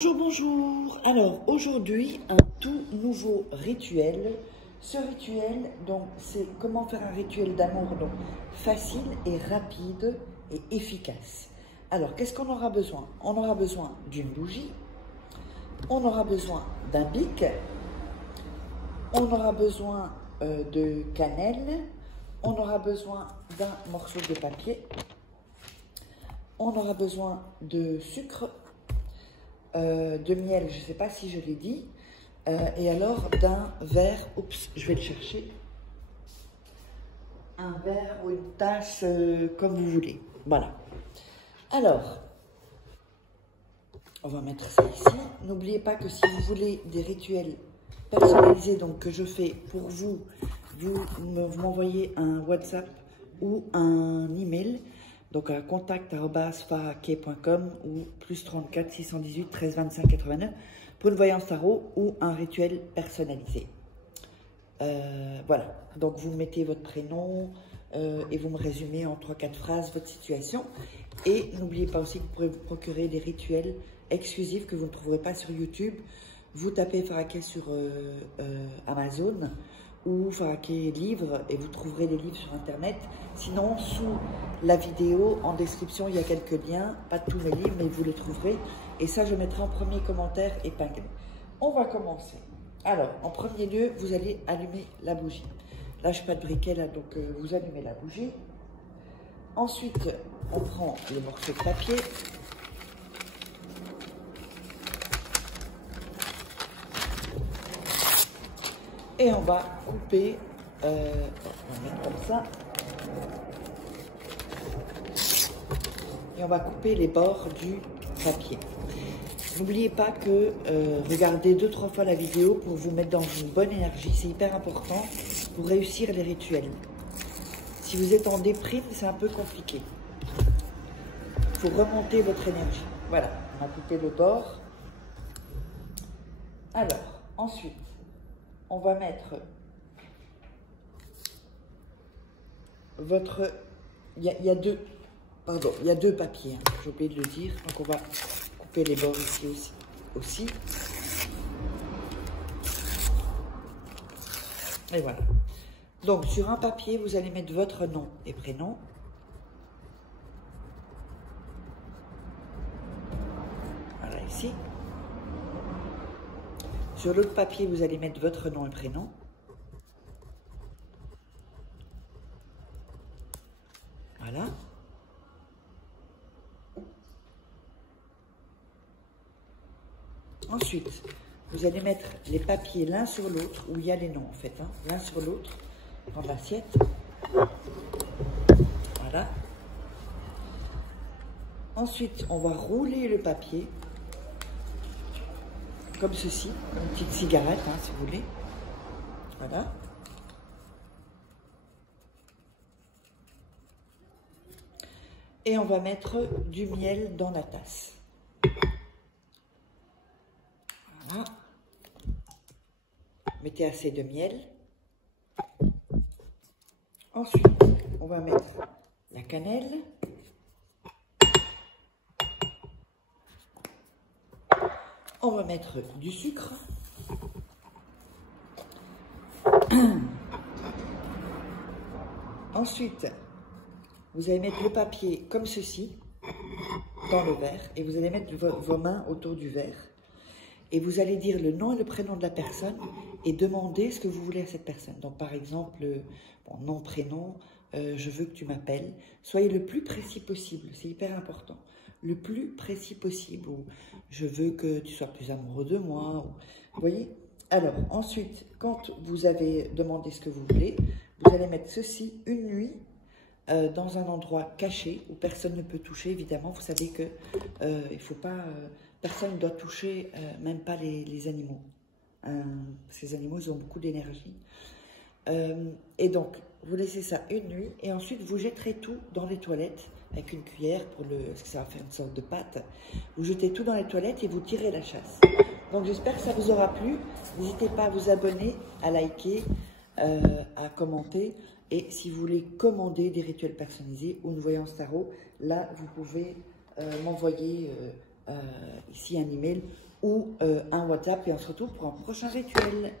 Bonjour, bonjour. Alors aujourd'hui, un tout nouveau rituel. Ce rituel, donc, c'est comment faire un rituel d'amour donc facile et rapide et efficace. Alors, qu'est-ce qu'on aura besoin? On aura besoin d'une bougie, on aura besoin d'un bic, on aura besoin de cannelle, on aura besoin d'un morceau de papier, on aura besoin de sucre, de miel, je ne sais pas si je l'ai dit, et alors d'un verre, oups, je vais le chercher, un verre ou une tasse, comme vous voulez. Voilà. Alors, on va mettre ça ici. N'oubliez pas que si vous voulez des rituels personnalisés, donc que je fais pour vous, vous m'envoyez un WhatsApp ou un email, donc à contact@farake.com ou +34 618 13 25 89 pour une voyance tarot ou un rituel personnalisé. Voilà, donc vous mettez votre prénom et vous me résumez en 3-4 phrases votre situation. Et n'oubliez pas aussi que vous pourrez vous procurer des rituels exclusifs que vous ne trouverez pas sur YouTube. Vous tapez Farake sur Amazon ou Farake livre et vous trouverez des livres sur internet. Sinon, sous la vidéo, en description, il y a quelques liens, pas tous mes livres, mais vous les trouverez. Et ça, je mettrai en premier commentaire épinglé. On va commencer. Alors, en premier lieu, vous allez allumer la bougie. Là, je n'ai pas de briquet, là, donc vous allumez la bougie. Ensuite, on prend le morceau de papier. Et on va couper, on va mettre comme ça. Et on va couper les bords du papier. N'oubliez pas que regardez 2-3 fois la vidéo pour vous mettre dans une bonne énergie. C'est hyper important pour réussir les rituels. Si vous êtes en déprime, c'est un peu compliqué. Il faut remonter votre énergie. Voilà, on a coupé le bord. Alors, ensuite, on va mettre votre... Il y a deux papiers, hein, j'ai oublié de le dire. Donc, on va couper les bords ici aussi. Et voilà. Donc, sur un papier, vous allez mettre votre nom et prénom. Voilà, ici. Sur l'autre papier, vous allez mettre votre nom et prénom. Voilà. Ensuite, vous allez mettre les papiers l'un sur l'autre, où il y a les noms en fait, hein, l'un sur l'autre, dans l'assiette. Voilà. Ensuite, on va rouler le papier, comme ceci, comme une petite cigarette, hein, si vous voulez. Voilà. Et on va mettre du miel dans la tasse. Voilà. Mettez assez de miel. Ensuite, on va mettre la cannelle. On va mettre du sucre. Ensuite, vous allez mettre le papier comme ceci dans le verre et vous allez mettre vos mains autour du verre. Et vous allez dire le nom et le prénom de la personne et demander ce que vous voulez à cette personne. Donc, par exemple, bon, nom, prénom, je veux que tu m'appelles. Soyez le plus précis possible, c'est hyper important. Le plus précis possible. Ou je veux que tu sois plus amoureux de moi. Ou, vous voyez? Alors, ensuite, quand vous avez demandé ce que vous voulez, vous allez mettre ceci une nuit dans un endroit caché où personne ne peut toucher. Évidemment, vous savez que il faut pas... personne ne doit toucher, même pas les animaux. Ces animaux, ils ont beaucoup d'énergie. Et donc, vous laissez ça une nuit et ensuite, vous jetterez tout dans les toilettes avec une cuillère parce que ça va faire une sorte de pâte. Vous jetez tout dans les toilettes et vous tirez la chasse. Donc, j'espère que ça vous aura plu. N'hésitez pas à vous abonner, à liker, à commenter. Et si vous voulez commander des rituels personnalisés ou une voyance tarot, là, vous pouvez m'envoyer ici un email ou un WhatsApp et on se retrouve pour un prochain rituel.